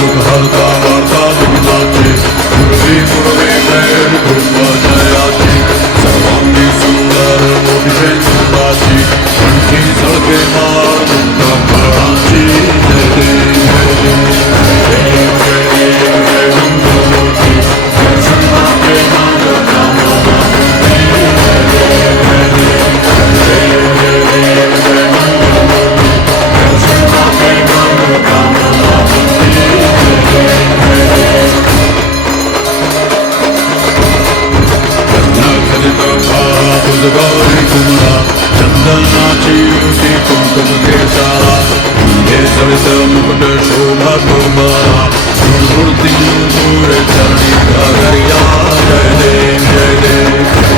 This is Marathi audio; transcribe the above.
दुख हरता वार्ता वृंदाची पूर्वी पूर्वी प्रेम कुंभ जयाची सर्वांगी सुंदर मोठी सुंदाची कंठी सळके माळ मुक्त फळाची जय देव जय देव जय देव जय देव जय मंगलमूर्ती दर्शन मागे माग कामना जय देव जय देव जय देव जय देव जय मंगलमूर्ती दर्शन मागे माग कामना गौरी कुमरा चंदनाची युती कुंकुम केसारा हे सवित मुकुट शोभा कुंभारा मूर्ती नूपुर चरणी घागरिया जय देव जय देव